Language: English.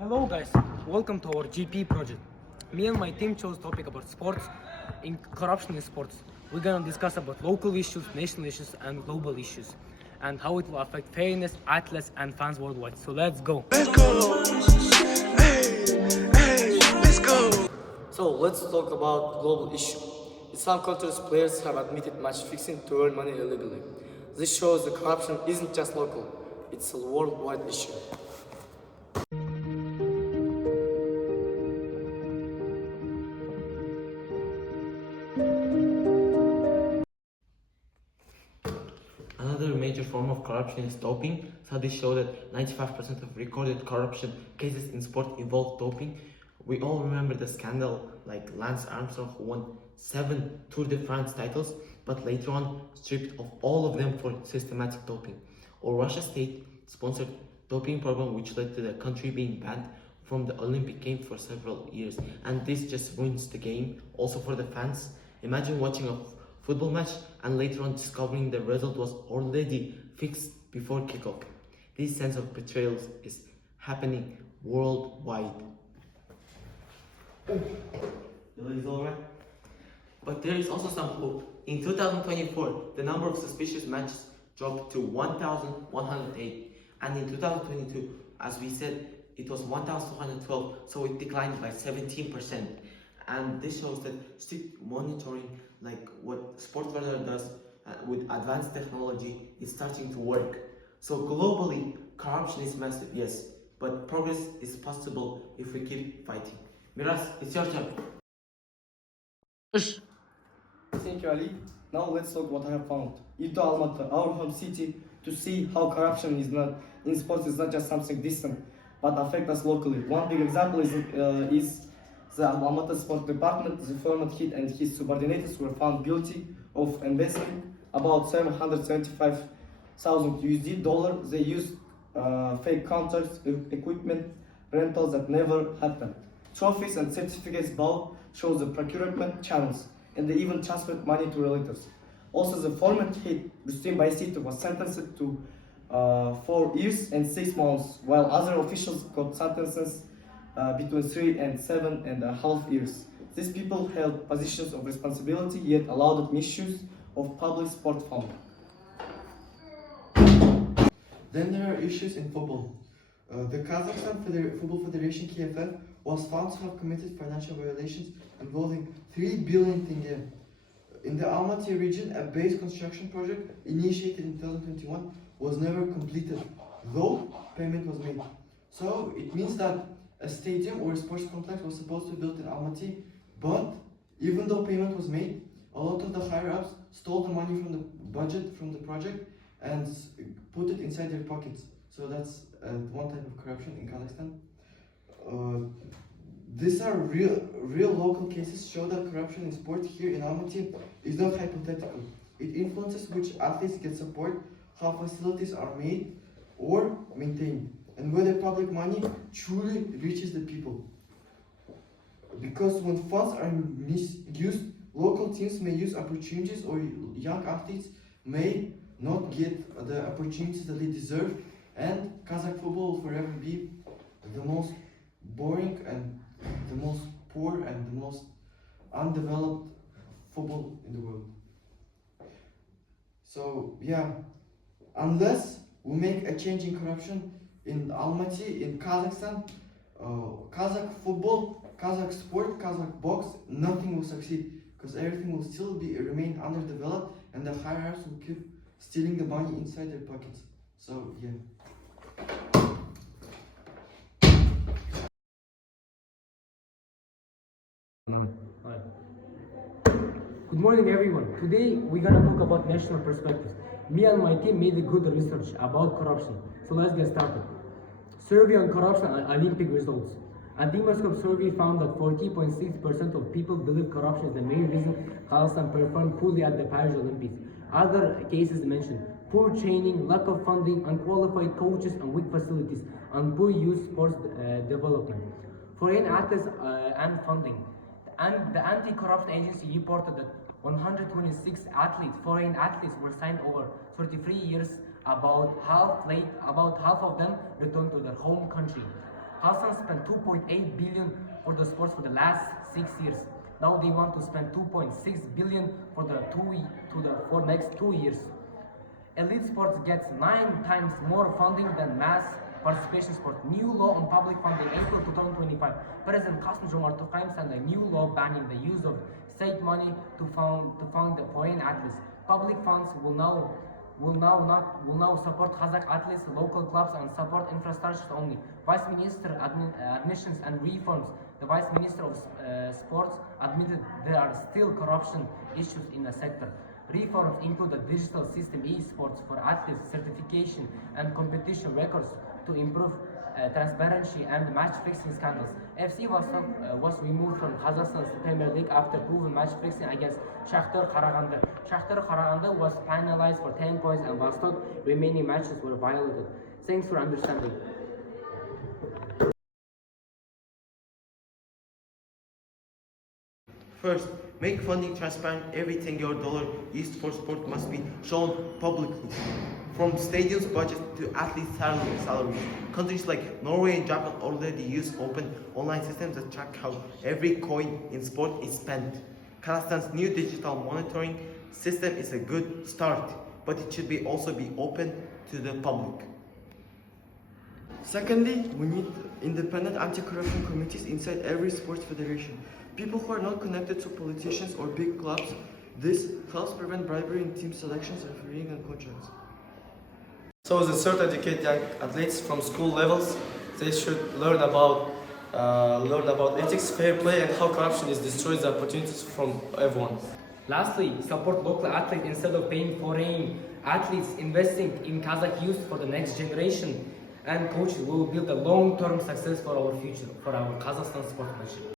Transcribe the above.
Hello guys, welcome to our GP project. Me and my team chose topic about sports, in corruption in sports. We're gonna discuss about local issues, national issues, and global issues, and how it will affect fairness, athletes, and fans worldwide. So let's go. Let's go. So let's talk about global issue. In some countries, players have admitted match fixing to earn money illegally. This shows the corruption isn't just local; it's a worldwide issue. Another major form of corruption is doping. Studies show that 95% of recorded corruption cases in sport involve doping. We all remember the scandal like Lance Armstrong, who won 7 Tour de France titles, but later on stripped of all of them for systematic doping. Or Russia state-sponsored doping program, which led to the country being banned from the Olympic Games for several years. And this just ruins the game, also for the fans. Imagine watching a football match and later on discovering the result was already fixed before kickoff. This sense of betrayal is happening worldwide. Is all right? But there is also some hope. In 2024, the number of suspicious matches dropped to 1,108, and in 2022, as we said, it was 1,212, so it declined by 17%. And this shows that strict monitoring, like what Sportradar does with advanced technology, is starting to work. So globally, corruption is massive, yes, but progress is possible if we keep fighting. Miras, it's your turn. Thank you, Ali. Now let's talk what I have found. Into Almaty, our home city, to see how corruption is not in sports is not just something distant, but affect us locally. One big example is the Almaty Sport Department. The former head and his subordinates were found guilty of embezzling about 775,000 USD dollars. They used fake contracts, equipment, rentals that never happened. Trophies and certificates bought show the procurement channels, and they even transferred money to relatives. Also, the former head, Rustem Baysitov, was sentenced to 4 years and 6 months, while other officials got sentences between 3 and 7.5 years. These people held positions of responsibility yet allowed misuse of public sport funds. Then there are issues in football. The Kazakhstan Football Federation KFF was found to have committed financial violations involving 3 billion tenge. In the Almaty region, a base construction project initiated in 2021 was never completed, though payment was made. So it means that a stadium or a sports complex was supposed to be built in Almaty, but even though payment was made, a lot of the higher-ups stole the money from the budget from the project and put it inside their pockets. So that's one type of corruption in Kazakhstan. These are real local cases show that corruption in sport here in Almaty is not hypothetical. It influences which athletes get support, how facilities are made or maintained, and whether public money truly reaches the people. Because when funds are misused, local teams may use opportunities or young athletes may not get the opportunities that they deserve, and Kazakh football will forever be the most boring and the most poor and the most undeveloped football in the world. So yeah, unless we make a change in corruption in Almaty, in Kazakhstan, Kazakh football, Kazakh sport, Kazakh box, nothing will succeed because everything will still remain underdeveloped and the higher-ups will keep stealing the money inside their pockets. So yeah. Good morning everyone. Today we're gonna talk about national perspectives. Me and my team made a good research about corruption. So let's get started. Survey on corruption and Olympic results. A Demerscope survey found that 40.6% of people believe corruption is the main reason Kazakhstan performed poorly at the Paris Olympics. Other cases mentioned poor training, lack of funding, unqualified coaches and weak facilities, and poor youth sports development. Foreign athletes and funding. And the anti-corruption agency reported that 126 foreign athletes were signed over 33 years. About half of them returned to their home country. Kazakhstan spent 2.8 billion for the sports for the last 6 years. Now they want to spend 2.6 billion for for next 2 years. Elite sports gets 9 times more funding than mass participation sport. New law on public funding, April 2025. President Qasem-Jomart Tokayev signed a new law banning the use of state money to fund the foreign athletes. Public funds will now support Kazakh athletes, local clubs, and support infrastructure only. Vice Minister Admissions and Reforms, the Vice Minister of Sports, admitted there are still corruption issues in the sector. Reforms include a digital system, e-sports for athletes, certification and competition records to improve transparency and match fixing scandals. FC was removed from Kazakhstan's Premier League after proven match fixing against Shakhtar Karaganda. Shakhtar Karaganda was finalized for 10 points and Vostok remaining matches were violated. Thanks for understanding. First, make funding transparent. Everything your dollar used for sport must be shown publicly. From stadiums budget to athlete salaries. Countries like Norway and Japan already use open online systems that track how every coin in sport is spent. Kazakhstan's new digital monitoring system is a good start, but it should also be open to the public. Secondly, we need independent anti-corruption committees inside every sports federation. People who are not connected to politicians or big clubs. This helps prevent bribery in team selections, refereeing, and contracts. So the third, educate young athletes from school levels. They should learn about ethics, fair play, and how corruption is destroys the opportunities from everyone. Lastly, support local athletes instead of paying foreign athletes. Investing in Kazakh youth for the next generation and coaches will build a long-term success for our future, for our Kazakhstan sportsmanship.